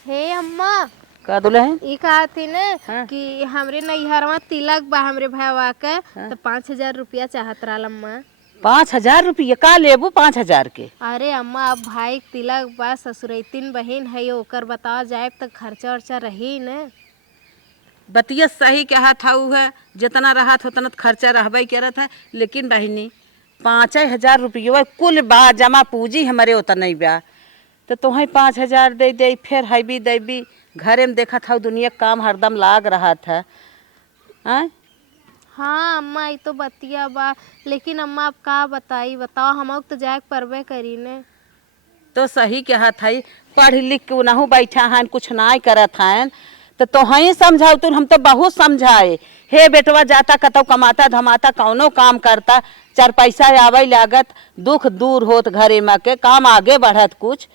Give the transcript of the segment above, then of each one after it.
हे अम्मा का दुल्हन ई कहा थी न हाँ? कि हमरे नैहरवा तिलक बा हमरे भैया के तो 5,000 रुपया चाहत रहा अम्मा। 5,000 रुपये का लेबू 5,000 के? अरे अम्मा अब भाई के तिलक बा, ससुरैतिन बहन है ओकर बताओ जाए तो खर्चा वर्चा रही न। बतिया सही कहत हऊ है, जितना रहत उतना तो खर्चा रहबे करत है, लेकिन बहिनी 5,000 रुपये कुल बा जमा पूंजी हमारे उतना ही बा, तो तुम्हें 5,000 दे दे फिर हैबी देबी घरे में देखत हऊ दुनिया काम हरदम लाग रहा था। हाँ अम्मा ये तो बतिया बा, लेकिन अम्मा अब का बताई बताओ, हम तो जाए परबे करी ने। तो सही कहत है, पढ़ लिख के उनहु बैठा हैं कुछ ना करत हैं, तो तोहही समझाओ तुम, हम तो बहुत समझाए हे बेटवा जाता कतौ कमाता धमाता कौनो काम करता, 4 पैसा आवे लागत, दुख दूर होत घरे में के काम आगे बढ़त कुछ।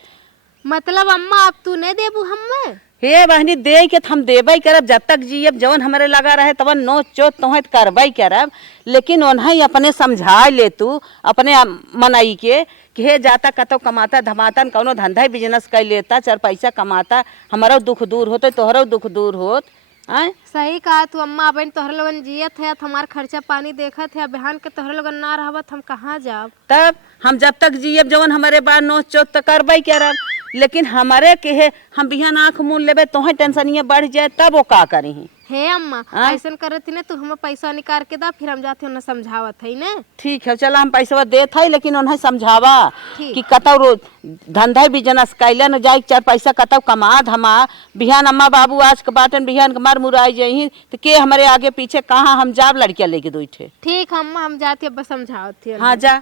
मतलब अम्मा अब तू नहीं देबू हमें? हे बहनी दे के हम देबे करब, जब तक जियब जवन हमारे लगा रहे तवन नोच चोट तोहे करबे करब, लेकिन ओनही अपने समझा ले तू अपने मनई के कि हे जाता कतौ कमाता धमाता कौनो धंधा बिजनेस कर लेता, 4 पैसा कमाता, हमारा दुख दूर होते तोहरो दुख दूर होत। सही कहा तू अम्मा, अब तोहर लोगन जियत है, हमार खर्चा पानी देखत है, बहन के तोहर लोगन ना रहबत हम कहाँ जाब? तब हम जब तक जियब जवन हमारे बार नोच चोट तो करबे करब, लेकिन हमारे के है हम बिहान आँख मूल लेबे तोहे टेंशनिया बढ़ जाए तब वो का करी। हे अम्मा ऐसा करत ने तू हमें पैसा निकाल के दा, फिर हम जाते उन्हें समझावत है ने। ठीक है चला हम पैसा देत है, लेकिन उन्हें समझावा कि कतौ धंधा बिजनेस कैले न जाए, 4 पैसा कतौ कमा धमा, बिहान अम्मा बाबू आज के बाटन बिहान के मार मुराई जाही तो के हमारे आगे पीछे कहाँ हम जाब लड़किया लेके दुइठे। ठीक अम्मा हम जाते अब समझावत है। हाँ जा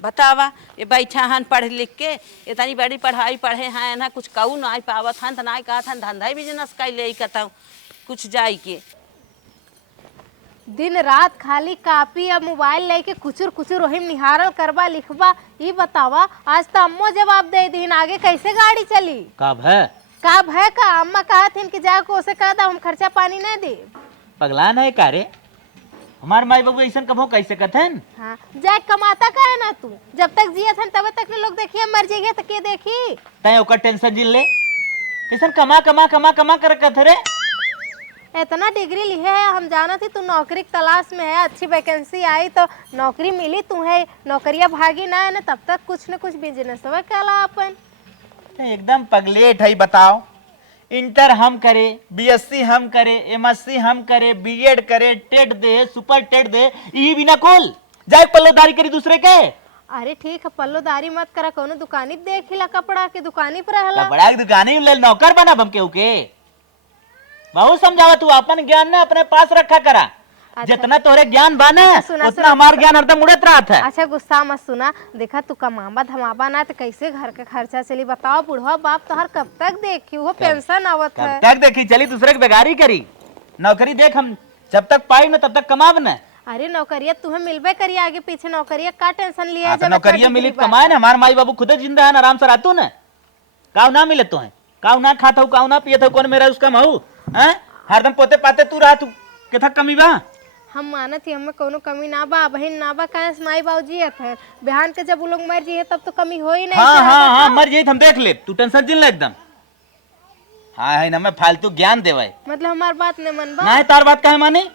बतावा, ये बैठा हन पढ़ लिख के इतनी बड़ी पढ़ाई पढ़े हैं ना, कुछ कहू ना पावत हन तो ना कहत हन धंधा बिजनेस कैले कतौ कुछ जाई के। दिन रात खाली कॉपी या मोबाइल लेके कुचुर कुचुर वही निहारल करबा लिखबा, ये बतावा आज तो अम्मो जवाब दे दी, आगे कैसे गाड़ी चली? कब है का अम्मा कहा थी कि जा को से कह दा हम खर्चा पानी नहीं दे। पगला नहीं का रे, हमार माई बाबू ऐसा कभो कैसे कथन? हाँ जाए कमाता का है ना तू, जब तक जियत हन तब तक लोग देखिए, मर जाइए तो के देखी? तय ओकर टेंशन जिन ले, कैसन कमा कमा कमा कमा कर कथ रे। इतना डिग्री लिखे है, हम जाना थी तू नौकरी की तलाश में है, अच्छी वैकेंसी आई तो नौकरी मिली, तुम्हें नौकरिया भागी ना है ना, तब तक कुछ न कुछ बिजनेस कला अपन। एकदम पगलेट है, बताओ इंटर हम करे, बीएससी हम करे, एमएससी हम करे, बीएड करे, टेट दे, सुपर टेट दे, यही बिना कोल जाए पल्लोदारी करी दूसरे के। अरे ठीक है पल्लोदारी मत करा, कोनो दुकानी देख ला, कपड़ा के दुकानी पर रहला, कपड़ा की दुकानी ले नौकर बना बम के के बहुत समझावा, तू अपन ज्ञान ना अपने पास रखा करा। अच्छा। जितना तोरे ज्ञान बाना उतना हमार ज्ञान हरदम उड़त रहा था। अच्छा गुस्सा मत सुना, देखा तू कमाबा धमाबा ना तो कैसे घर का खर्चा चली बताओ, बुढ़वा बाप तो हर कब तक देखी, वो पेंशन आवत है, कब तक देखी चली, दूसरे की बेगारी करी, नौकरी देख हम जब तक पाई ना तब तक कमाब ना। अरे नौकरिया तुम्हें मिलबे करी, आगे पीछे नौकरिया का टेंशन लिया? नौकरिया मिली कमाए ना, हमारे माई बाबू खुद जिंदा है, आराम से रहतू ना, काव ना मिले तो है, काव ना खाता हूँ, काव ना पिए था, कौन मेरा उसका महू हरदम पोते पाते तू रहा, तू के कमी बा? हम मानत ही हमें कोनो कमी ना बा, बहन ना बा, काहे माई बाबूजी है, बिहान के जब वो लोग मर जाइए तब तो कमी हो ही नहीं। हाँ मर जाइए हम देख ले, तू टेंशन जिन ले एकदम। हाँ है ना, मैं फालतू ज्ञान देवाई, मतलब हमार बात ने मन बा ना तार बात काहे माने,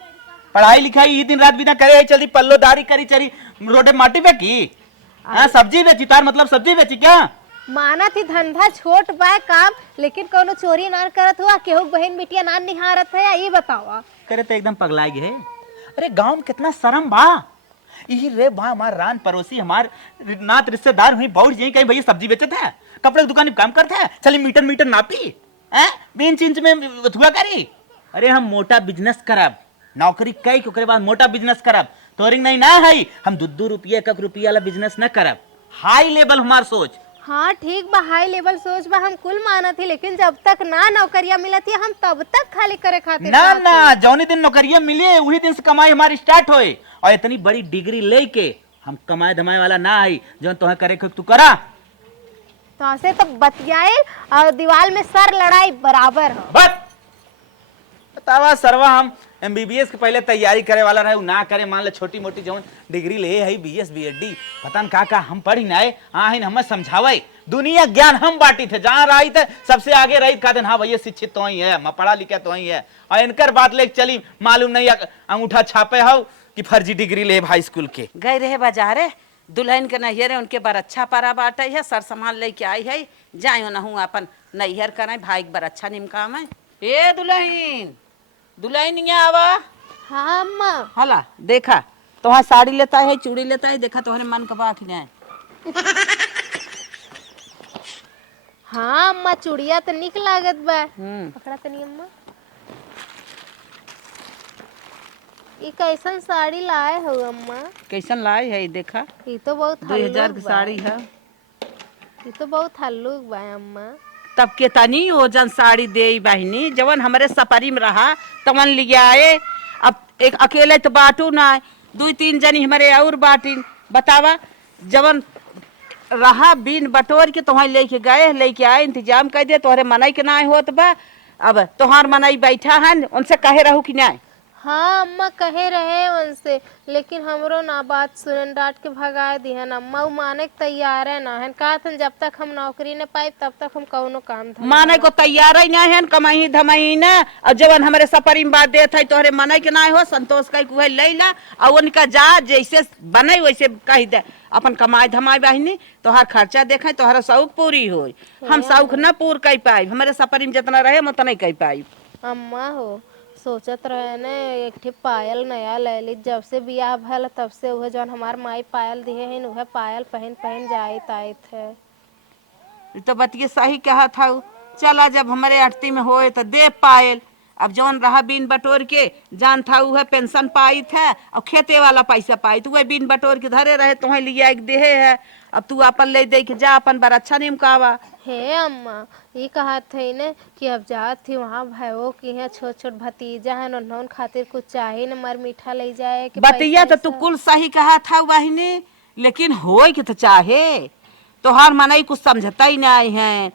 पढ़ाई लिखाई ये दिन रात बिना करे चलती, पल्लोदारी करी चली, रोडे माटी बेची, सब्जी बेची, तार मतलब सब्जी बेची क्या? माना थी धंधा छोट बा काम, लेकिन कोनो चोरी ना करत हुआ, केहू बहन बिटिया ना निहारत है, ये बतावा। करे तो एकदम पगलाई है। अरे गांव में कितना शर्म बा, यही रे बा हमार रान पड़ोसी हमार नात रिश्तेदार हुई बहुत जी कहीं भैया सब्जी बेचते है, कपड़े की दुकान में काम करते है, चलिए मीटर मीटर नापी बेंच इंच में हुआ करी। अरे हम मोटा बिजनेस करब, नौकरी कई के बाद मोटा बिजनेस करब, तोरिंग नहीं ना है, हम 2-2 रुपये 1 रुपया वाला बिजनेस न करब, हाई लेवल हमार सोच। हाँ ठीक बा, हाई लेवल सोच बा, हम कुल माना थी, लेकिन जब तक ना नौकरिया मिला थी हम तब तक खाली करे खातिर ना ना, जौनी दिन नौकरिया मिले वही दिन से कमाई हमारी स्टार्ट होए, और इतनी बड़ी डिग्री लेके हम कमाए धमाए वाला ना है, जो तुम्हें करे तू करा। तो ऐसे तो बतियाए और दीवार में सर लड़ाई बराबर हो। बस बतावा सरवा हम एमबीबीएस के पहले तैयारी करे वाला रहे, उ ना करे, मान ले छोटी मोटी जवन डिग्री ले है बीएस बीएडी पता न का हम पढ़ी ना हाँ है हमें समझावे दुनिया ज्ञान हम बांटी थे जहाँ रही थे सबसे आगे रही कहते हाँ भैया शिक्षित तो ही है, मैं पढ़ा लिखा तो ही है, और इनकर बात लेके चली मालूम नहीं अंगूठा छापे हो कि फर्जी डिग्री ले हाई स्कूल के। गए रहे बाजारे दुल्हन के नैहर उनके बार अच्छा पारा बाटे है, सर सामान लेके आई है, जाए ना हूँ अपन नैहर करे भाई बर अच्छा निमकाम है। ए दुल्हन दुल्हन यहाँ आवा। हाँ अम्मा। हला देखा तुम्हारा साड़ी लेता है चूड़ी लेता है, देखा तुम्हारे मन का बात है। हाँ अम्मा चूड़िया तो निक लागत बा। पकड़ा तनी अम्मा। ये कैसन साड़ी लाए हो अम्मा? कैसन लाई है देखा, ये तो बहुत 2000 की साड़ी है। ये तो बहुत हल्लुक बा अम्मा। तब के तनी ओजन साड़ी दे बहनी, जवन हमारे सफरी में रहा तवन लिया आए। अब एक अकेले तो बाटू ना, 2-3 जनी हमारे और बाटी। बतावा जवन रहा बीन बटोर के तुम्हारे लेके गए लेके आए, इंतजाम कर दे, तोहरे मनाई के ना होत बा। अब तोहार मनाई बैठा है, उनसे कहे रहू कि ना? हाँ अम्मा कहे रहे उनसे, लेकिन हमरो ना बात सुनन, डांट के भगा दी है अम्मा। वो माने के तैयार है ना है, कहा था जब तक हम नौकरी न पाए तब तक हम कौनो काम धंधा माने को तैयार ही ना है, कमाई धमाई ना। और जवन हमारे सफरी में बात देत है तोहरे मनाई के ना हो, संतोष कह के ले ला और उनका जा जैसे बने वैसे कह दे, अपन कमाई धमाई बहनी तोहार खर्चा देखे, तोहरा शौक पूरी हो। हम शौक न पूर कर पाई, हमारे सफरी में जितना रहे उतना नहीं कर पाई। अम्मा हो सोचत रहे ने एक ठे पायल नया ले ली, जब से बियाह भल तब से वह जौन हमार माई पायल दिए हैं वह पायल पहन पहन जाइत आइत है। तो बतिये सही कहा था। चला जब हमारे अटती में होए तो दे पायल। अब जौन रहा बीन बटोर के जान था वह पेंशन पाई था और खेते वाला पैसा पाई, तो वह बीन बटोर के धरे रहे तुम्हें लिया एक देहे है। अब तू अपन ले दे के जा अपन बर अच्छा निमकावा। हे अम्मा ये कहा थे ने कि अब जात थी वहाँ भयो कि यहाँ छोट छोट भतीजा है उन्होंने खातिर कुछ चाहिए न मर मीठा ले जाए कि बतिया तो तू कुल सही कहा था वाहिनी, लेकिन होए के तो चाहे तोहार मनाई कुछ समझता ही नहीं है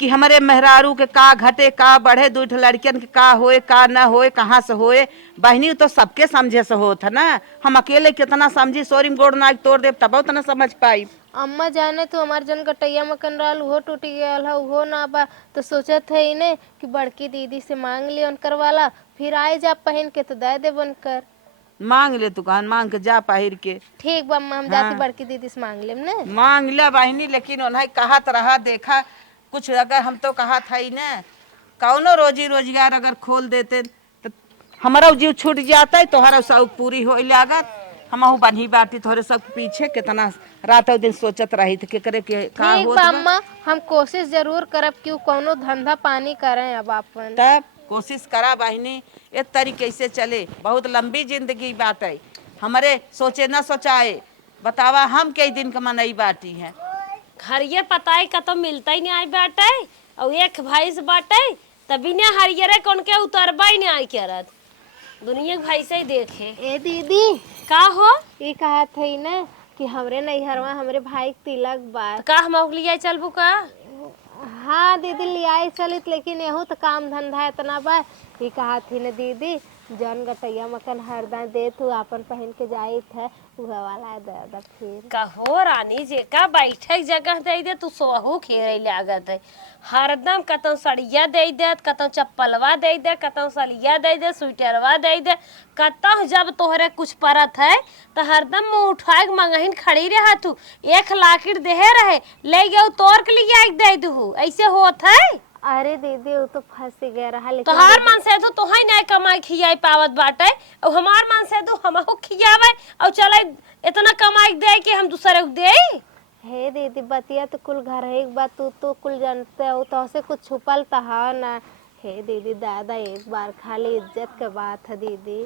कि हमारे मेहरारू के का घटे का बढ़े, 2 लड़कियन के का होए का ना होए, कहाँ से होए बहनी, तो सबके समझे से होत है ना। हम अकेले कितना समझी सोरी में गोड़ नाक तोड़ दे तब तो ना समझ पाई। अम्मा जाने तो हमार जन गटैया मकन रहल उहो टूट गया है, उहो ना बा, तो सोचत है इने कि बड़की दीदी से मांग ली उनकर वाला, फिर आए जा पहन के तो दे दे बनकर। मांग ले तू कहन, मांग के जा पहिर के। ठीक बा अम्मा हम जाती बड़की दीदी से मांग लेम ने। मांग ले बहनी, लेकिन उन्हें कहत रहा देखा कुछ अगर हम तो कहा था ही ना, कौनो रोजी रोजगार अगर खोल देते तो हमारा जीव छूट जाता है, तोहरा शौक पूरी हो लागत। हम बनी बाटी तोहरे सब पीछे कितना रात दिन सोचत रही थे कि करे के का ठीक होत बा बा। अम्मा हम कोशिश जरूर करब कि कोनो धंधा पानी करें अब अपन। तब कोशिश करा बहनी, एक तरीके से चले, बहुत लंबी जिंदगी बात है, हमारे सोचे न सोचाए। बतावा हम कई दिन का मनई बाटी है, हरियर पताई का तो मिलता ही नहीं आई बाटे, और एक भाई से बाटे तभी ने हरियर कौन के उतरबा ही नहीं आई करत, दुनिया के भाई से ही देखे। ए दीदी का हो ये कहा थे ना कि हमरे नैहरवा हमरे भाई के तिलक बा, का हम लिए चलबू का? हाँ दीदी लियाई चलित, लेकिन यहू तो काम धंधा इतना बा। ये कहा थी ना दीदी जन गटैया मकन हरदा दे तू अपन पहन के जाइत है वह वाला दे द फिर। का हो रानी जे का बैठे जगह दे दे तू सोहू खेरे लागत है, हरदम कतौ सड़िया दे दे, कतौ चप्पलवा दे दे, कतौ सलिया दे दे, स्वेटरवा दे दे, कतौ जब तोहरे कुछ परत है तो हरदम मुँह उठाए के मंगहिन खड़ी रहा तू, 1 लाकिर देहे रहे ले गए तोड़ के लिए दे दू, ऐसे होत है? अरे दीदी वो तो फंस गया रहा, लेकिन तोहार मन से तो तोहाई नहीं कमाई खियाई पावत बाटे, और हमार मन से तो हमहु खियावे और चले इतना कमाई दे कि हम दूसरे को दे। हे दीदी बतिया तो कुल घर है एक बात तू तो कुल जानते हो, तो से कुछ छुपल तो है ना। हे दीदी दादा एक बार खाली इज्जत के बात है दीदी।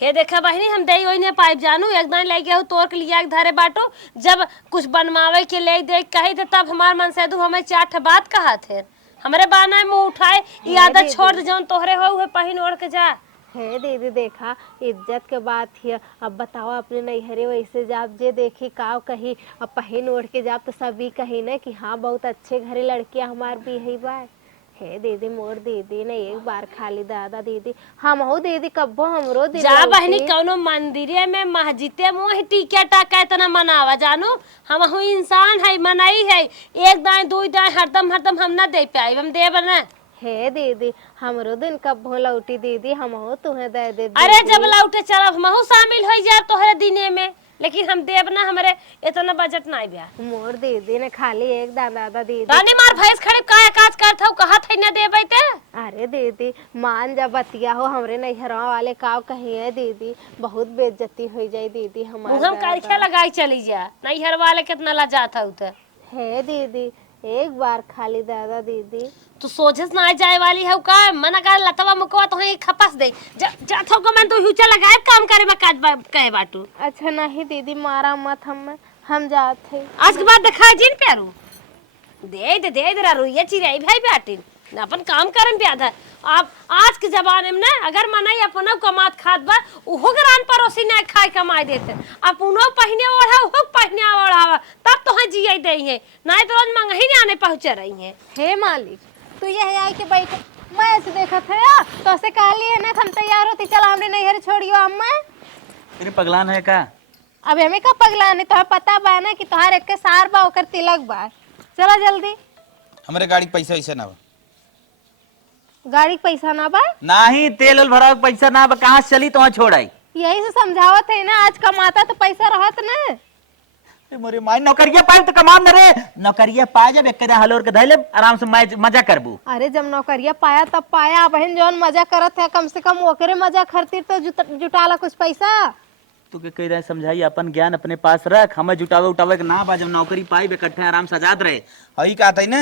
हे देखा बहनी हम दे ओइने पाइप जानू एकदम ले गए तोड़ के लिया धरे बाटो, जब कुछ बनवावे के ले दे कही थे तब हमार मन से हमें 4 बात कहा थे, हमरे बाना मुँह उठाए ये आदत छोड़ दे जौन तोहरे हो उहे पहन ओढ़ के जा। हे दीदी देखा इज्जत के बात है, अब बताओ अपने नैहरे वैसे जाब जे देखी का कही, अब पहन ओढ़ के जाब तो सभी कही ना कि हाँ बहुत अच्छे घरे लड़कियां हमार भी है बा। हे दीदी मोर दीदी ने एक बार खाली दादा दीदी हम हो दीदी कब्बो हमरो दिल जा बहनी कौनो मंदिरे में मस्जिदे में टिकट टाका इतना मनावा जानो हम हूँ इंसान है मनाई है एक दाएं दो दाएं हरदम हरदम हम ना दे पाए हम देब ना। हे दीदी हमरो दिन कब्बो लौटी दीदी हम हो तुम्हें दे दे अरे जब लौटे चलब हमहू शामिल हो जाए तोहरे दिने में लेकिन हम देब ना हमारे इतना बजट नहीं बिया। मोर दीदी ने खाली एक दादा दीदी रानी मार भैंस खड़े का काज करत हो कहा थे ना देबै ते। अरे दीदी मान जा बतिया हो हमरे नैहरवा वाले काव कहिए दीदी बहुत बेइज्जती हो जाई दीदी हम हमारे करखे लगाई चली जा नैहर वाले कितना ला जात हो ते। हे दीदी एक बार खाली दादा दीदी तू सोचस ना जाए वाली है का मना कर लतवा मुकवा तो ही खपस दे जा थो को मैं तो हुचा लगाए काम करे में काज कहे बाटू। अच्छा नहीं दीदी मारा मत हम जाते आज के बाद दिखा जिन प्यारू दे रू ये चिराई भाई बेटिन अपन काम करन पे आधा। आप आज के जमाने में ना अगर मनाई अपनो कमात खात बा उहो गरान पड़ोसी ने खाए कमाई देते अपनो पहने ओढ़ा उहो पहने ओढ़ावा तब तो है जिया दे है नहीं तो रोज मंगही ने आने पहुंच रही है। हे मालिक तू ये आई के बैठ मैं ऐसे देखा था तो से कहली है ना हम तैयार होती चल हमने नैहर छोड़ियो अम्मा तेरे पगलान है का अब हमें का पगला नहीं तो पता बा ना कि तोहार एक के सार बा ओकर तिलक बा चला जल्दी। हमारे गाड़ी के पैसा ऐसे ना बा गाड़ी के पैसा ना बा नाही तेल उल भरा पैसा ना बा कहाँ चली तो छोड़ आई। यही से समझावत है ना आज कमाता तो पैसा रहत ना। मोरे माई नौकरिया पाए तो कमाम न रे नौकरिया पाए जब एक हलोर के धैले आराम से मजा करबू। अरे जब नौकरिया पाया तब पाया बहन जौन मजा करत है कम से कम ओकरे मजा खरतीर तो जुटाला कुछ पैसा। तू के कह रहे समझाई अपन ज्ञान अपने पास रख हमें जुटावे उठावे के ना बा जब नौकरी पाई इकट्ठे आराम से आजाद रहे। हई का था ना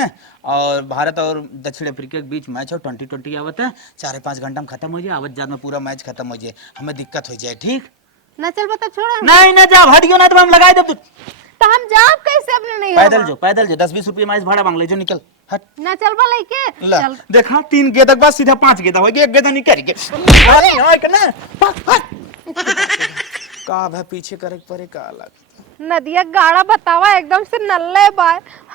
और भारत और दक्षिण अफ्रीका के बीच मैच हो 2020 आवत है 4-5 घंटा में खत्म हो जाए आवत जात में पूरा मैच खत्म हो जाए हमें दिक्कत हो जाए ठीक ना चल बता छोड़ा नहीं ना जा हटियो ना तो हम लगाए दे तो हम जाब कैसे अपने नहीं पैदल जो 10-20 रुपये मैच भाड़ा मांग ले जो निकल हट ना चल बा लेके ला चल देखा 3 गेंद के बाद सीधा 5 गेंद होगी एक गेंद नहीं करेंगे अरे यार करना का है पीछे करे परे का लग नदिया गाड़ा बतावा एकदम से नल्ले बा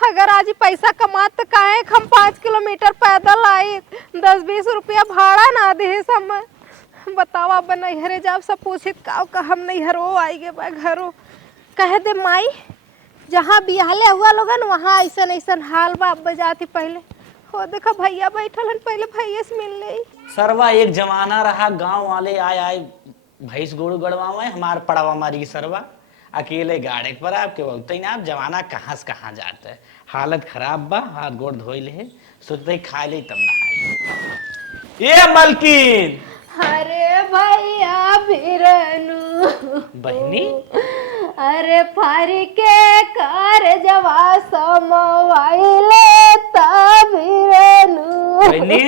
अगर आज ही पैसा कमा तो काहे हम 5 किलोमीटर पैदल आई 10-20 रुपया भाड़ा ना दे समय बतावा अब नैहरे जाब सब पूछित का हम नैहरो आई गे बा घरो कह दे माई जहाँ बियाहले हुआ लोगन वहाँ ऐसा ऐसा हाल बा बजाती पहले हो देखा भैया बैठल हन पहले भैया से मिल ले सरवा एक जमाना रहा गांव वाले आए भैंस गोड़ गड़वावे हमार पड़ावा मारी सरवा अकेले गाड़े पर आपके बोलते ना आप जमाना कहाँ से कहाँ जाते है हालत खराब बा हाथ गोड़ धोई ले सोचते खा ले तब नहाई ये मलकिन। अरे भैया बिरनु बहनी अरे फारी के कार जवा समवाइले तबिरनु बहनी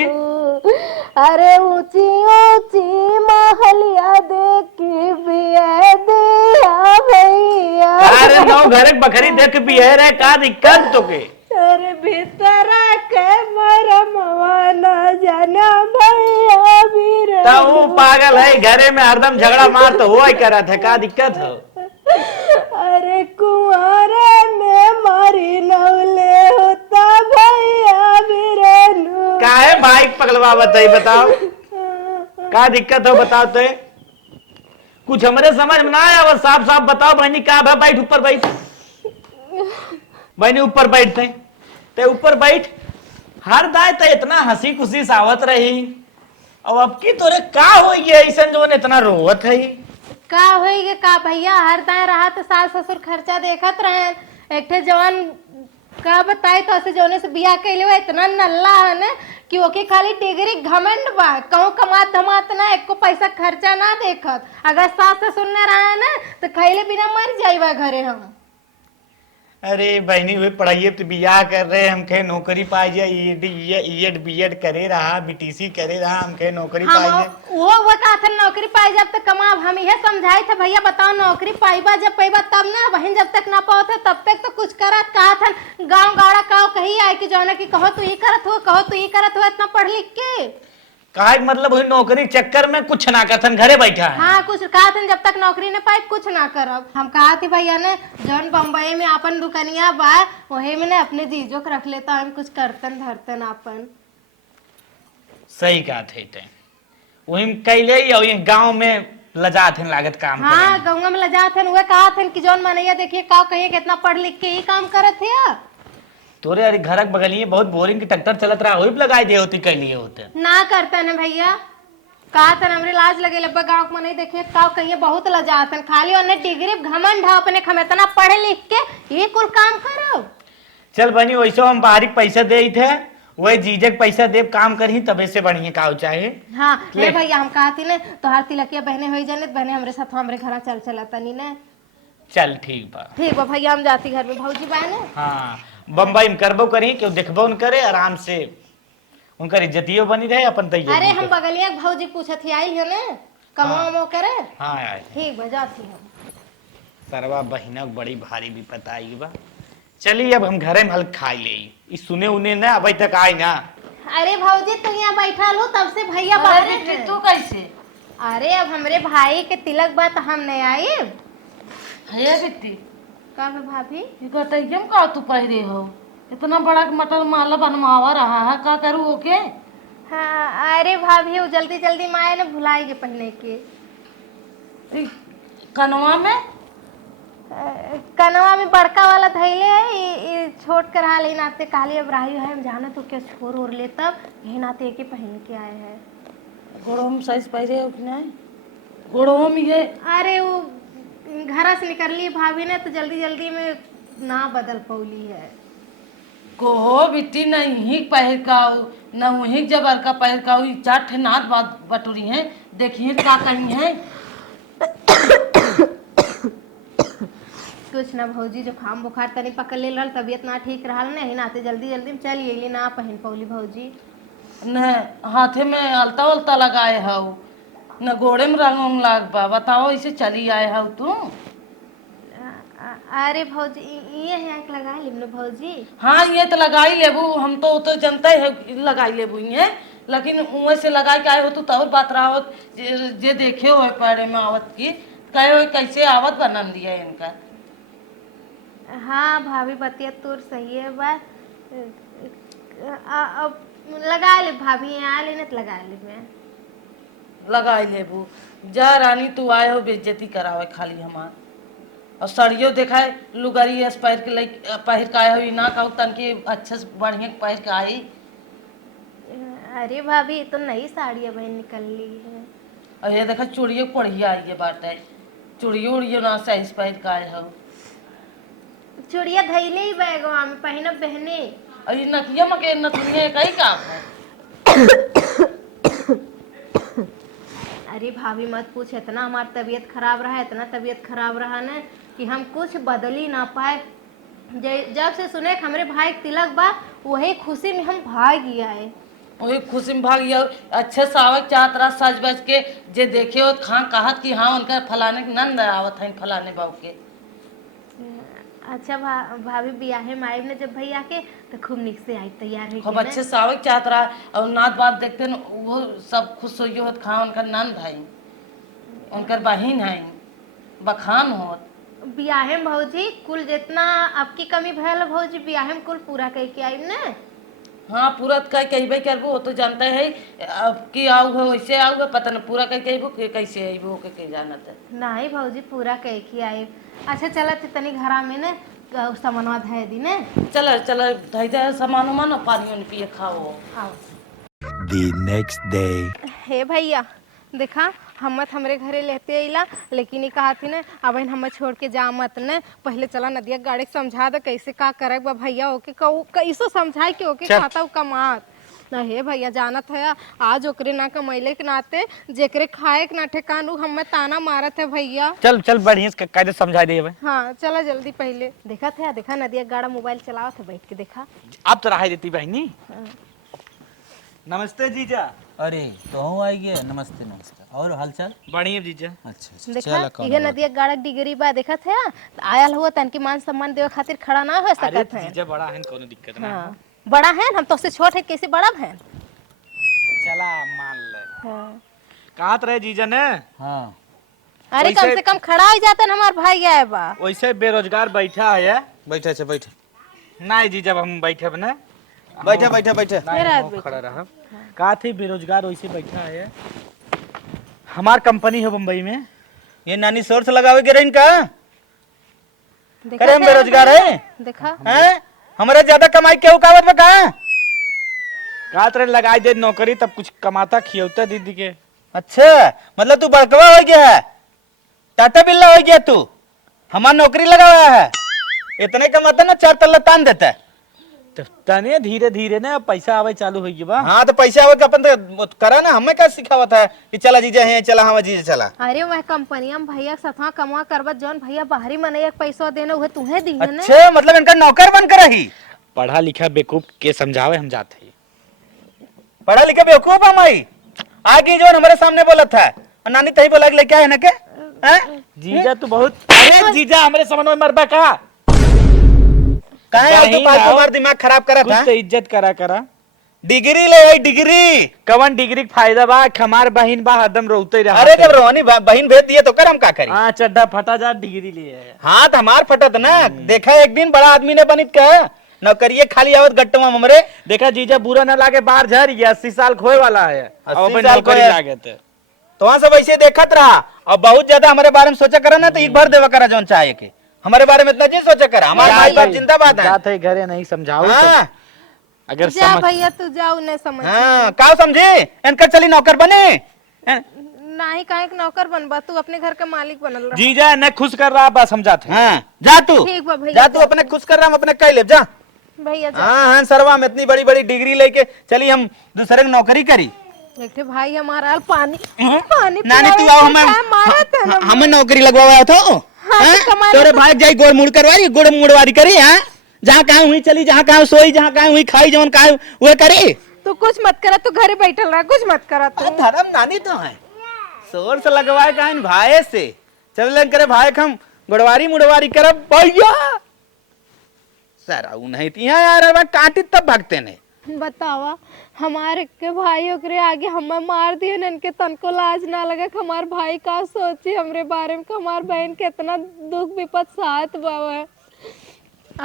अरे ऊंची ऊंची महलिया देखी बिया दिया भैया अरे नौ घर बकरी देख भी है रे का दिक्कत तो के अरे भीतर के मरमवा न जाना भैया बिरनु तो पागल है घरे में हरदम झगड़ा मार तो हुआ ही करा था का दिक्कत हो। अरे कुंवारे में मारी नवले होता भैया बिरनु काहे भाई पगलवा बताई बताओ का दिक्कत हो बताओ तो कुछ हमरे समझ में ना आया बस साफ साफ बताओ बहनी का बैठ ऊपर बैठ बहनी ऊपर बैठते ते ऊपर बैठ हर दाय तो इतना हंसी खुशी सावत रही और अब की तोरे का हो गया ऐसा जो इतना रोवत है का होई का भैया हर दाएं रहा तो सास ससुर खर्चा देखत रहे एक ठे जवान का बताए तो ऐसे जोने से बियाह कैले हुआ इतना नल्ला है ना कि ओके खाली टिगरी घमंड बा कहूँ कमात धमात ना एक को पैसा खर्चा ना देखत अगर सास ससुर ने रहा ना तो खैले बिना मर जाइबा घरे हम। अरे बहनी हुए पढ़ाइए तो बियाह कर रहे हम कहे नौकरी पाई जाए ईएड बीएड करे रहा बीटीसी करे रहा हम कहे नौकरी पाई जाए वो कहा था नौकरी पाई जब तक कमाब हम यह समझाए थे भैया बताओ नौकरी पाईबा जब पाईबा तब ना बहन जब तक ना पाओ थे तब तक तो कुछ करत कहा था गाँव गाड़ा कहो कही आए कि जो कि कहो तू ही करत हो कहो तू ही करत हो इतना पढ़ लिख के कहा मतलब हुई नौकरी चक्कर में कुछ ना कथन घरे बैठा है। हाँ कुछ कहा था जब तक नौकरी न पाए कुछ ना करब हम कहा थी भैया ने जौन बम्बई में अपन दुकनिया बा वही में ने अपने जीजो के रख लेता हम कुछ करतन धरतन अपन सही कहा थे वही कैले ही वही गांव में लजा थे लागत काम हाँ गंगा में लजा थे उहे कहा थे कि जौन मनैया देखिए का कहिए कितना पढ़ लिख के ही काम करत है या? तोरे अरे घर के बगलिए बहुत बोरिंग की ट्रैक्टर चलत रहा वही लगाई दे होती कैलिए होते ना करता न भैया कहा था हमरे लाज लगे लब्बा गाँव में नहीं देखिए का कहिए बहुत लजातन खाली उन्हें डिग्री घमंड है अपने खमेतना पढ़े लिख के ये कुल काम करो। चल बनी वैसे हम बाहरी पैसा दे थे वही जीजक पैसा दे काम करही तबे से बढ़िया का चाहे। हाँ ले। ले भैया हम कहा थी ने तोहार तिलकिया बहने हो जाने बहने हमरे साथ हमरे घर चल चला तनी ने। चल ठीक बा भैया हम जाती घर में भौजी बहने। हाँ बम्बई में करबो करी क्यों देखबो उन करे आराम से उनकर इज्जतियो बनी रहे अपन तैयार। अरे हम बगलिया के भौजी पूछत ही आई है ने कमो करे। हाँ आए ठीक बा जाती हम। सरवा बहिना के बड़ी भारी विपत आई बा। चलिए अब हम घरे में हल खाई ले ई सुने उने ना अभी तक आई ना। अरे भौजी तू यहाँ बैठा लो तब से भैया बाहर है। तू कैसे अरे अब हमरे भाई के तिलक बा तो हम नहीं आए। है बिट्टी का बे भाभी ये कटैया में का तू पहरे हो इतना बड़ा मटर माला बनवावा रहा है का करूँ ओके। हाँ अरे भाभी वो जल्दी जल्दी माए ने भुलाई के पहने के ई कनवा में कनवा में बड़का वाला धैले है ये छोट कर हाल नाते काली अब राही है हम जाने तो क्या छोर ओर ले तब यही नाते एक ही पहन के आए हैं। गोड़ों में साइज पहरे हो कि नहीं गोड़ों में ये अरे वो घर से निकली भाभी ने तो जल्दी जल्दी में ना बदल पौली है। कोहो बिट्टी नहीं पहर का न वही जबर का पहर का चार ठे नाथ बात बटोरी है देखिए का कहीं है। कुछ ना भौजी जो खाम बुखार तनी पकड़ ले रहा तबियत ना ठीक रहा नहीं नाते जल्दी जल्दी में चल ये ना पहन पौली भौजी। न हाथे में अलता उलता लगाए हो न गोड़े में रंग लाग बा बताओ इसे चली आए हो तू। अरे भौजी ये है लगा लिमने भौजी। हाँ ये तो लगाई लेबू हम तो जनता है लगाई लेबू ये लेकिन उहे से लगा के आए हो तो और बात रहा हो जे देखे हो पैरे में आवत की कहे हो कैसे आवत बनन दिया इनका। हाँ भाभी बतिया तोर सही है बात अब लगा ले भाभी यहाँ लेने तो लगा ले मैं लगाई लेबू जा रानी तू आए हो बेइज्जती करावे खाली हमार और सड़ियो देखाए लुगारी एस पैर के लई पहिर का आए हो ना कहू तन की अच्छे से बढ़िया पहिर के आई। अरे भाभी तो नई साड़ियाँ बहन निकल ली है। और ये देखा चूड़ियो पढ़िया आई है बाटे चूड़ियो उड़ियो ना सही पहिर का आए हो। चूड़िया धैले ही बैगवा में पहनब बहने और ये नकिया मके नथुनिया कई काम है। अरे भाभी मत पूछ इतना हमारी तबीयत खराब रहा इतना तबीयत खराब रहा ना कि हम कुछ बदल ही ना पाए। जब से सुने कि हमारे भाई तिलक बा वही खुशी में हम भाग ही आए। वही खुशी में भाग गया अच्छे से आवत चाहत रहा सज बज के जे देखे हो खां कहत कि हाँ उनका फलाने के नंद आवत है फलाने बाबू के। अच्छा भाभी बियाहे में आई ने जब भैया के तो खूब निक से आई तैयार हुई खूब अच्छे से आवत चाहत रहा और नात बात देखते न वो सब खुश हो होत खां उनका नंद है उनकर बहिन है बखान होत। बियाहे में भौजी कुल जितना आपकी कमी भयल भौजी बियाहे में कुल पूरा कह के आई ने। हाँ पूरा कहबे करबो वो तो जानते है अब की आऊ है वैसे आऊ है पता न पूरा कह कहबो के कैसे आईबो के जानत है। नहीं भौजी पूरा कह के आई। अच्छा चला तनी घरा में ने सामानवा धै दी ने। चल चल धई दे सामान उमान और पानी उन पिए खाओ। आओ The next day. हे भैया देखा हमत हमरे घरे लेते अइला लेकिन ये कहा थी ने अब हम छोड़ के जा मत ने पहले चला नदिया गाड़ी समझा दे कैसे का करे बा भैया ओके कैसो समझाए के ओके खाता कमात ना। हे भैया जानत है आज ओकरे ना कमैले के नाते जेकरे खाए के ना ठेकान हम ताना मारत है भैया। चल चल बढ़िया से कायदे समझा दे। हाँ चला जल्दी पहले देखा थे देखा नदिया गाड़ा मोबाइल चलावत है बैठ के देखा। अब तो रहा देती बहनी। नमस्ते जीजा। अरे तो आइए नमस्ते नमस्ते और हालचाल बढ़िया जीजा। अच्छा देखा ये नदिया गाड़ा डिगरी बा देखा थे आयल हुआ तन की मान सम्मान देवे खातिर खड़ा ना हो सकत है। जीजा बड़ा है कोनो दिक्कत ना। हाँ बड़ा है हम तो से छोट है कैसे बड़ा है। चला मान ले। हाँ। कहात रहे जीजा ने। हाँ अरे कम से कम खड़ा हो जाता हमार भाई आए बा। वैसे बेरोजगार बैठा है बैठे छे बैठे। नहीं जीजा हम बैठे बने बैठे बैठे बैठे। मेरा खड़ा रहा का थे बेरोजगार वैसे बैठा है। हमार कंपनी है मुंबई में। ये नानी सोर्स लगावे के रही का देखा करे हम तेरा बेरोजगार भैया? है देखा हैं? हमारे ज्यादा कमाई क्यों कावत में कहा? का तरह लगाई दे नौकरी तब कुछ कमाता खियौता दीदी के। अच्छा मतलब तू बड़कवा हो गया है, टाटा बिल्ला हो गया तू। हमार नौकरी लगा हुआ है, इतने कमाता ना 4 तल्ला तान देता है। तो तने धीरे धीरे ना पैसा आवे चालू हो गया बा। हाँ तो पैसा आवे अपन तो करा ना, हमें क्या सिखावत है कि चला जीजा है चला हम जीजा चला। अरे वह कंपनिया में भैया सथा कमा करबत जौन भैया बाहरी मने एक पैसा देना उहे तुम्हें दी है ना। अच्छा मतलब इनका नौकर बन कर रही। पढ़ा लिखा बेवकूफ के समझावे हम जाते हैं। पढ़ा लिखा बेवकूफ हम आई आगे जो हमारे सामने बोला था और नानी तही बोला कि लेके आए ना के हैं? जीजा तू बहुत अरे जीजा हमारे समझ में मरबा का काहे अब तू नहीं पास आओ। हमार दिमाग खराब करा कुछ था। तो इज्जत करा करा। डिग्री ले आई डिग्री। कवन डिग्री के फायदा बा हमार बहिन बा हरदम रोते रहा। अरे जब रोहनी बहन भेज दिए तो कर हम का करी। हाँ चड्डा फटा जा डिग्री ले आया। हाँ तो हमार फटत ना देखा एक दिन बड़ा आदमी ने बनित का नौकरिये खाली आवत गट्टवा हमरे। देखा जीजा बुरा ना लागे बाहर झर गया 80 साल खोए वाला है। 80 अब साल नौकरी खोए। लागे थे। तो वहां सब ऐसे देखत रहा और बहुत ज्यादा हमारे बारे में सोचा करा ना तो एक बार देवा करा जौन चाहे के हमारे बारे में इतना जी सोचा करा। हमारे माई बाप जिंदाबाद है। जाते घरे नहीं समझाओ तो हाँ अगर जा समझ भैया तू जा उन्हें समझ। हाँ का समझे इनका चली नौकर बने। नाही काहे के नौकर बनबा तू अपने घर का मालिक बनल रह। जीजा ने खुश कर रहा बस समझाते। हाँ जा तू ठीक बा भैया, जा तू अपने खुश कर रहा हम अपने कह ले जा। भैया जा। हाँ हाँ सरवा में इतनी बड़ी बड़ी डिग्री लेके चली हम दूसरे की नौकरी करी। एक ठे भाई हमारा पानी पानी नानी तू आओ हमें नौकरी लगवा था तोरे भाई जाई गोड़ मुड़ करवारी गोड़ मुड़वारी करी। हाँ जहाँ कहा हुई चली जहाँ कहा सोई जहाँ कहा हुई खाई जौन कहा वो करी। तू कुछ मत करा तू घरे बैठल रहा कुछ मत करा तू। धर्म नानी तो है शोर से लगवाए का भाई से चल करे भाई हम गोड़वारी मुड़वारी करब भैया सर नहीं तिहा यार काटी तब भागते ने। बतावा हमारे के भाई ओकरे आगे हमें मार दिए न इनके तनको लाज ना लगे कि हमार भाई का सोची हमरे बारे में कि हमार बहन के इतना दुख विपद साथ बाबा।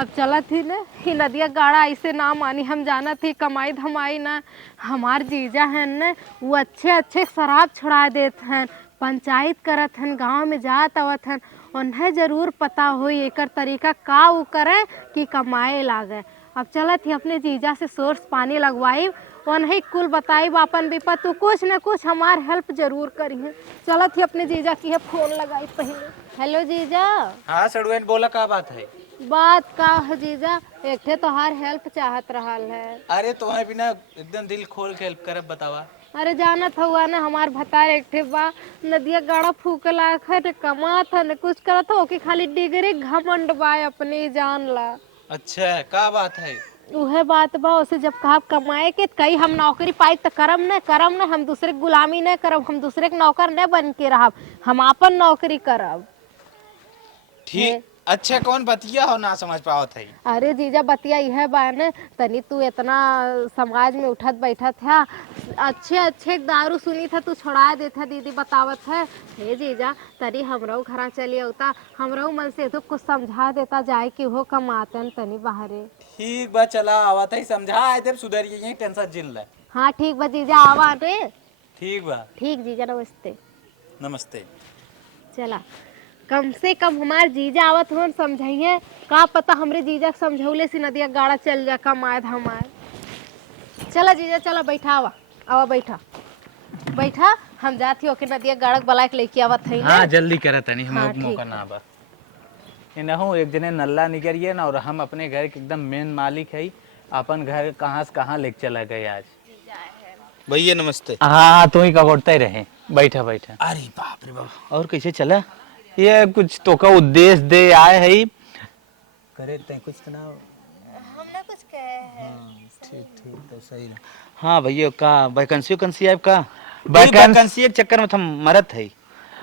अब चला थी ना ही नदिया गाड़ा ऐसे ना मानी हम जाना थी कमाई धमाई ना हमार जीजा है न वो अच्छे अच्छे शराब छुड़ा देते हैं पंचायत करत हैं गांव में जात आवत हैं उन्हें जरूर पता हो एकर तरीका का वो करे कि कमाए लागे। अब चला थी अपने जीजा से सोर्स पानी लगवाई उन्हें कुल बताई अपन विपत तू कुछ न कुछ हमार हेल्प जरूर करी है। चला थी अपने जीजा की है फोन लगाई पहले। हेलो जीजा। हाँ सड़ुएन बोला का बात है। बात का है जीजा एक ठे तोहार हेल्प चाहत रहल है। अरे तुम्हारे बिना एकदम दिल खोल के हेल्प करब बतावा। अरे जानत हुआ ना हमार भतार एक ठे बा नदिया गाड़ा फूके लायक है न कमात है न कुछ करत हो कि खाली डिग्री घमंड बा अपनी जान ला। अच्छा का बात है। उहे बात बा उसे जब कहा कमाए के कई हम नौकरी पाई तो करम न हम दूसरे गुलामी न करब हम दूसरे के नौकर न बन के रहब हम अपन नौकरी करब। ठीक अच्छा कौन बतिया हो ना समझ पावत है। अरे जीजा बतिया यह बा न तनी तू इतना समाज में उठत बैठत है अच्छे अच्छे दारू सुनी था तू छोड़ा देता दीदी बतावत है। हे जीजा तनी हमरो घरा चली होता हमरो मन से तो कुछ समझा देता जाए कि वो कमाते तनी बाहरे। ठीक बा चला आवत है समझा आए थे सुधर ये टेंशन जिन ले। हाँ ठीक बा जीजा आवा रे। ठीक बा ठीक जीजा नमस्ते। नमस्ते। चला कम से कम हमार जीजा आवत हो समझाइए का पता हमरे जीजा समझौले से नदिया गाड़ा चल जा कमायद हमार। चला जीजा चला बैठा आवा बैठा बैठा हम जाती हो के नदिया गाड़ा बला के लेके आवत है। हाँ जल्दी करा तनी हम हाँ, मौका ठीक ना बा। इनहु एक जने नल्ला निकरिए ना और हम अपने घर के एकदम मेन मालिक है अपन घर कहाँ से कहाँ लेके चला गए आज। भैया नमस्ते। हाँ तू ही कबड़ते रहे बैठा बैठा। अरे बाप रे बाप और कैसे चला ये कुछ तो का उद्देश्य दे आए है करे ते कुछ तो ना हमने कुछ कहे हैं। ठीक ठीक तो सही रहा। हाँ भैया का वैकेंसी है का वैकेंसी वैकेंसी के चक्कर में हम मरत है।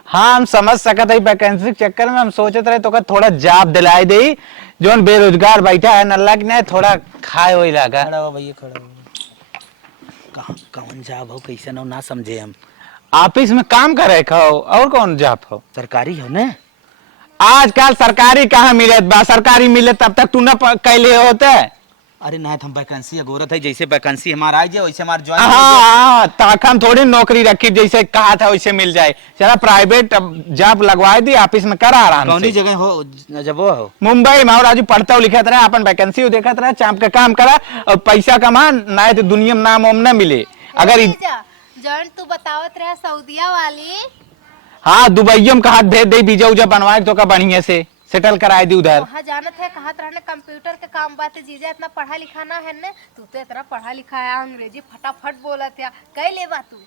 हाँ हम समझ सकते है वैकेंसी के चक्कर में हम सोचते रहे तो का थोड़ा जॉब दिलाई दे जो बेरोजगार बैठा है नल्ला की नहीं थोड़ा खाए वही लगा। खड़ा हो भैया खड़ा हो। कहाँ कौन जॉब हो कैसे ना ना समझे हम। ऑफिस में काम करे खाओ और कौन जॉब हो सरकारी हो ना। आजकल सरकारी कहाँ मिले बा सरकारी मिले तब तक तू न कैले होते अरे ना हम वैकेंसी अगोरत है, जैसे वैकेंसी हमारा आ जाए वैसे हमारा ज्वाइन हाँ ताकि हम थोड़ी नौकरी रखी, जैसे कहा था वैसे मिल जाए। चला प्राइवेट जॉब लगवा दी, ऑफिस में करा आराम कौन से। जगह हो जब वो हो? मुंबई में। और राजू पढ़ता हो लिखा रहा, अपन वैकेंसी देखा रहा, चाप का काम करा और पैसा कमा, ना तो दुनिया में नाम वाम न मिले। अगर जौन तू बतावत रहा सऊदिया वाली, हाँ दुबईयों में कहा भेज दे, वीजा उजा बनवाए तो का बढ़िया से सेटल कराए दी उधर। वहाँ जानत है कहत रहने कंप्यूटर के काम बात है, जीजा इतना पढ़ा लिखा ना है ने, तू तो इतना पढ़ा लिखा है, अंग्रेजी फटाफट बोलत है, कह ले बा तू।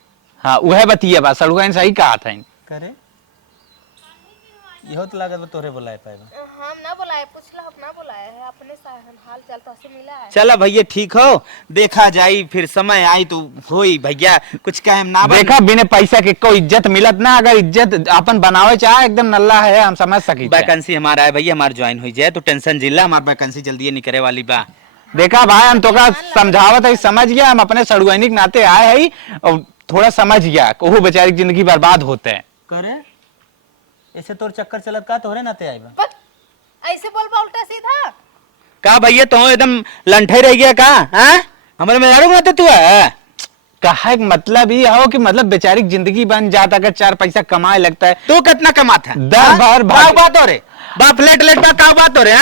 हाँ वह बतिया बा, सड़ुआ ने सही कहा था। करे इहो तो लागत बा तोरे बुलाए पाएगा। हम ना बुलाए, पूछला हम ना बुलाए है, अपने हाल चाल तो से मिला है। चला भैया ठीक हो, देखा जाई फिर समय आई तो होई भैया, कुछ कहे ना देखा बिना पैसा के कोई इज्जत मिलत ना, अगर इज्जत अपन बनावे चाहे एकदम नल्ला है, हम समझ सकी। वैकेंसी हमारा है भैया, हमारा ज्वाइन हो जाए तो टेंशन जिला, हमारी वैकेंसी जल्दी निकले वाली बा। देखा भाई हम तो का समझावत है, समझ गया, हम अपने सड़ुआनी के नाते आए है और थोड़ा समझ गया वो बेचारी की जिंदगी बर्बाद होते हैं। करे ऐसे तोर चक्कर चलत का तोरे नाते आई बा? ऐसे बोल बा उल्टा सीधा। का भैया तो एकदम लंठे रह गया का? हां हमारे में यारो मत तू है। कहा मतलब ये हो कि मतलब बेचारी की जिंदगी बन जाता, अगर 4 पैसा कमाए लगता है। तू कितना कमाता है? दर बार बात हो रे बा फ्लैट लेट बा का बात हो रे?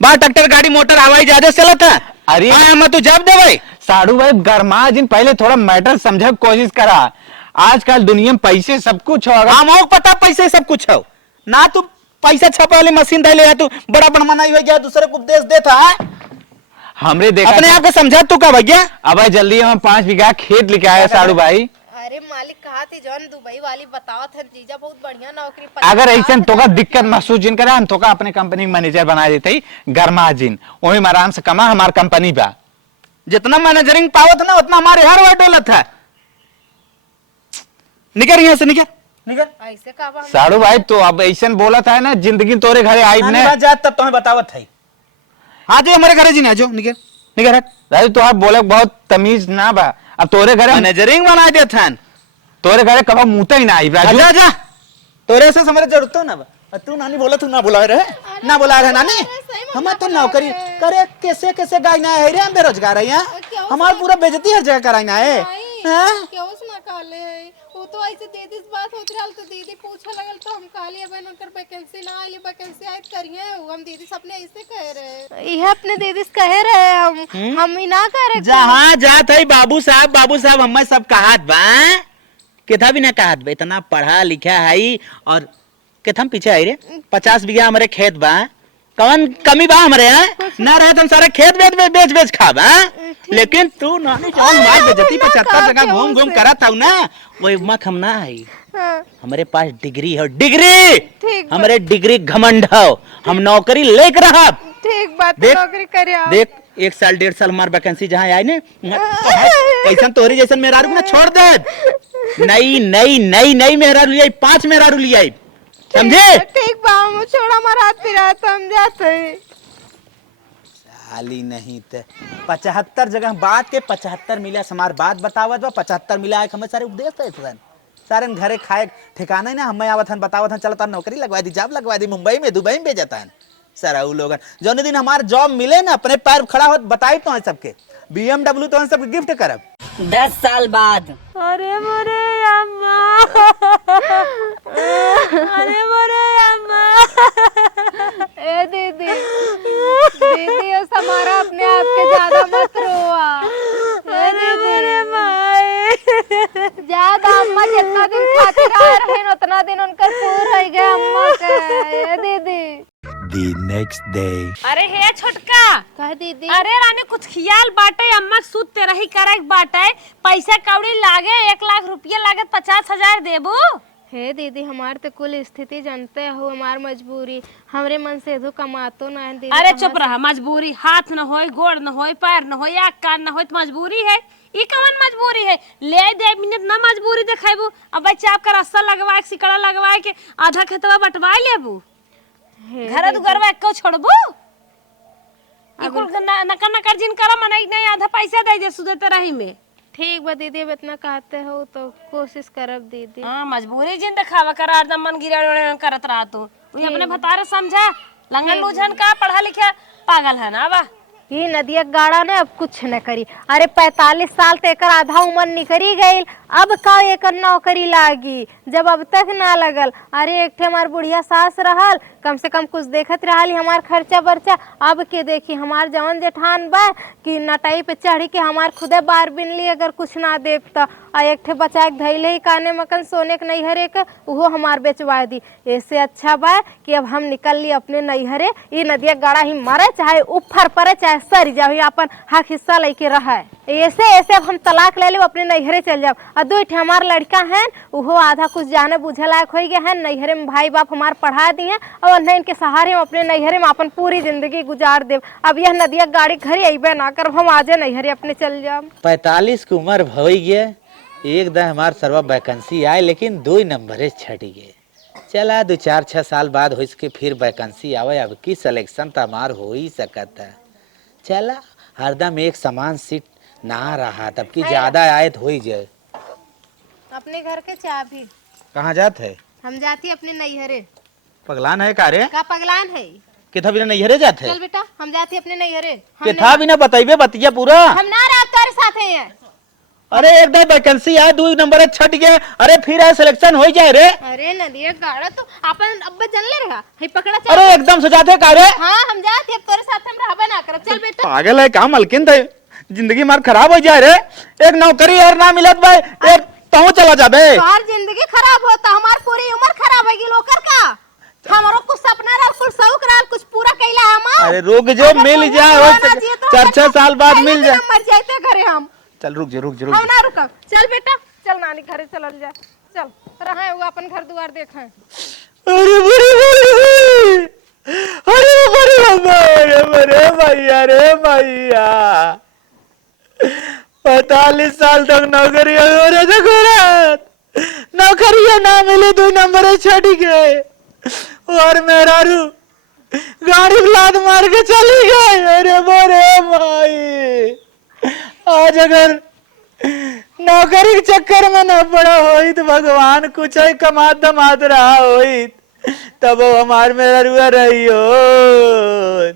बा ट्रैक्टर गाड़ी मोटर हवाई जहाज चलता है। अरे हम तो जब दे भाई साड़ू भाई गरमा जिन पहले थोड़ा मैटर समझे की कोशिश करा। आजकल दुनिया में पैसे सब कुछ हो, हम पता पैसे सब कुछ हो ना, तू पैसा छपा वाली मशीन दे ले, तू बड़ा बड़ा मनाई हो गया, दूसरे को उपदेश देता है। हमरे देखा अपने आप को समझा तू का भैया? अब जल्दी हम 5 बीघा खेत लेके आए साड़ू भाई। अरे मालिक कहा थी जौन दुबई वाली बतावत है, जीजा बहुत बढ़िया नौकरी। अगर ऐसे तो का दिक्कत महसूस जिन करा, हम तो का अपने कंपनी में मैनेजर बना देते गरमा जिन, वही में आराम से कमा, हमार कंपनी बा। जितना मैनेजरिंग पावत ना उतना हमारे हर वार डोलत है। निकल यहाँ से निकल निकल। ऐसे कहा साड़ू भाई तो अब ऐसे बोला था ना, जिंदगी तोरे घरे आई ने जात तब तुम्हें बतावत है। हाँ जो हमारे घरे जी ना जो निकल निकल हट। राजू तो आप बोले बहुत तमीज ना बा, अब तोरे घरे मैनेजरिंग बना दे थन, तोरे घरे कब मुँह ही ना आई राजू। जा जा तोरे से हमारे जरूरत हो ना बा। तू नानी बोला, तू ना बुला रहे, ना बुला रहे नानी। हम तो नौकरी करे कैसे कैसे गायना है रे, हम बेरोजगार है यहाँ, हमारा पूरा बेइज्जती हर जगह कराना है। हाँ? क्यों सुना काले है वो तो ऐसे दीदी से बात होत रहल तो दीदी पूछे लगल तो हम कहलिए बहन उनकर वैकेंसी ना आइली, वैकेंसी आइत करिए, हम दीदी से अपने ऐसे कह रहे, ये अपने दीदी से कह रहे, हम ही ना कह रहे। जहाँ जात है बाबू साहब हमें सब कहत बा, केथा भी ना कहत बा, इतना पढ़ा लिखा है और केथम पीछे आई रे 50 बीघा हमारे खेत बा, कौन कमी बा हमारे यहाँ ना रहे तुम सारा खेत बेच खाबा। लेकिन तू नानी जौन मार बेजती 75 जगह घूम घूम करत हूं ना, वही मख हम ना आई। हमारे पास डिग्री है, डिग्री हमारे डिग्री घमंड हो, हम नौकरी लेके रहा। ठीक बात, नौकरी करे देख 1 साल 1.5 साल हमार वैकेंसी जहाँ आई ने कैसन तोहरी जैसन मेहरारू ना छोड़ दे। नई नई नई नई मेहरारू लिया, 5 मेहरारू लिया, समझे? ठीक बा, हम छोड़ा हमारा हाथ पिरा समझाते साली नहीं ते 75 जगह बात के 75 मिला, हमार बात बतावत बा 75 मिला है, हमें सारे उपदेश थे सारे घरे खाए ठिकाना ही ना, हमें आवत हन बतावत हन चल तार नौकरी लगवा दी, जॉब लगवा दी, मुंबई में दुबई में भेजता है सारा उ लोगन। जौन दिन हमार जॉब मिले ना, अपने पैर खड़ा हो बताई तो है सबके, BMW तो सबके गिफ्ट करब 10 साल बाद। अरे मोरे अम्मा, अरे मोरे अम्मा, ए दीदी दीदी उस हमारा अपने आप के ज्यादा मत रोआ। अरे मोरे माए, ज्यादा अम्मा जितना दिन खातिर आ रहे उतना दिन उनका पूर रह गया अम्मा के। ए दीदी The next day. अरे हे छोटका कह दीदी, अरे रानी कुछ खियाल बाटे, अम्मा सूद तेरा ही करे बाटे, पैसा कौड़ी लागे 1 लाख रुपया लागत 50,000 देबू। हे दीदी हमार तो कुल स्थिति जानते हो, हमार मजबूरी, हमरे मन से एधो कमातो ना है दीदी। अरे चुप रहा, मजबूरी हाथ न होई, गोड़ न होई, पैर न होई, आँख कान न होई तो मजबूरी है। ई कवन मजबूरी है? ले दे मिनट ना मजबूरी दिखाबू, अब चाप का रास्ता लगवा के सिकड़ा लगवा के आधा खेतवा बंटवा लेबू, घर दुगरवा को छोड़बू। इकुल नकर नकर जिन करा मनाई नहीं, आधा पैसा दे दे सुदते रही में। ठीक बा दीदी, अब इतना कहते हो तो कोशिश करब दीदी। हां मजबूरी जिन दिखावा कर आदम मन गिरा करत रहा तू, वो अपने भतारे समझा, लंगन लूझन का पढ़ा लिखा पागल है ना बा। ये नदिया गाड़ा ने अब कुछ न करी। अरे 45 साल तो एक आधा उम्र निकरी गई, अब का एक नौकरी लागी जब अब तक ना लगल। अरे एक ठे हमार बुढ़िया सास रहल, कम से कम कुछ देखत रहली हमार खर्चा बर्चा। अब के देखी हमार जवन जेठान बा कि नटाई पे चढ़ी के हमार खुदे बार बिन ली, अगर कुछ ना देव त एक ठे बचा के धैले ही काने मकन सोने के नैहरे के, उहो हमार बेचवा दी। ऐसे अच्छा बा कि अब हम निकल ली अपने नैहरे, ये नदिया गाड़ा ही मरे चाहे ऊपर पड़े चाहे सर जाओ, अपन हक हिस्सा लेके रहे। ऐसे ऐसे अब हम तलाक ले लो, अपने नैहरे चल जाओ। और दो ठे हमार लड़का हैं, उहो आधा कुछ जाने बुझे लायक हो गए हैं, नैहरे में भाई बाप हमार पढ़ा दिए और नहीं इनके सहारे हम अपने नैहरे में अपन पूरी जिंदगी गुजार देव। अब यह नदिया गाड़ी घरे अबे ना कर, हम आजे नैहरे अपने चल जाओ। 45 की उम्र हो गया, एकदम हमार सर्वा वैकेंसी आए, लेकिन 2 नंबर छट गए। चला 2-4-6 साल बाद हो इसके फिर वैकेंसी आवे, अब की सिलेक्शन तो हमार हो ही सकत है। चला हरदम एक समान सीट ना रहा, तब की ज्यादा आए तो हो ही जाए। अपने घर के चाबी कहाँ जात है? हम जाती अपने नैहरे। पगलान है का रे? का पगलान है? किथा बिना नैहरे जात है? चल बेटा हम जाती अपने नैहरे। किथा बिना बताइबे बतिया पूरा। हम ना रहा तेरे साथ हैं। अरे एकदम वैकेंसी आए, 2 नंबर छट गए, अरे फिर आए सिलेक्शन हो जाए रे। अरे नदिया गाड़ा तो अपन अब्बा जन ले रहा है, पकड़ा चल। अरे एकदम से जाते का रे? हाँ हम जाते, अब तेरे साथ हम रहबे ना करब। चल बेटा। पागल है का मलकिन थे, जिंदगी मार खराब हो जाए रे। एक नौकरी और ना मिलत भाई, एक तो चला जाबे। तोहार जिंदगी खराब होता, हमार पूरी उम्र खराब होगी लोकर का। हमारो कुछ सपना रहा, कुछ शौक रहा, कुछ पूरा कैला हमार। अरे रुक जो मिल जाए, 4-6 साल बाद मिल जाए। मर जाते घरे हम। चल रुक हम ना रुकब। चल बेटा चल, नानी घरे चलल जाए। चल रहे वो अपन घर द्वार देखें। अरे बड़े अरे भैया रे भैया, 45 साल तक नौकरी नौकरियां ना मिले, 2 नंबर छट गए और मेरा रू गाड़ी लाद मार के चली गई। अरे बोरे भाई, आज अगर नौकरी के चक्कर में न पड़ा होई तो भगवान कुछ ही कमात दमात रहा होई, तब वो हमार मेरा रुआ रही हो।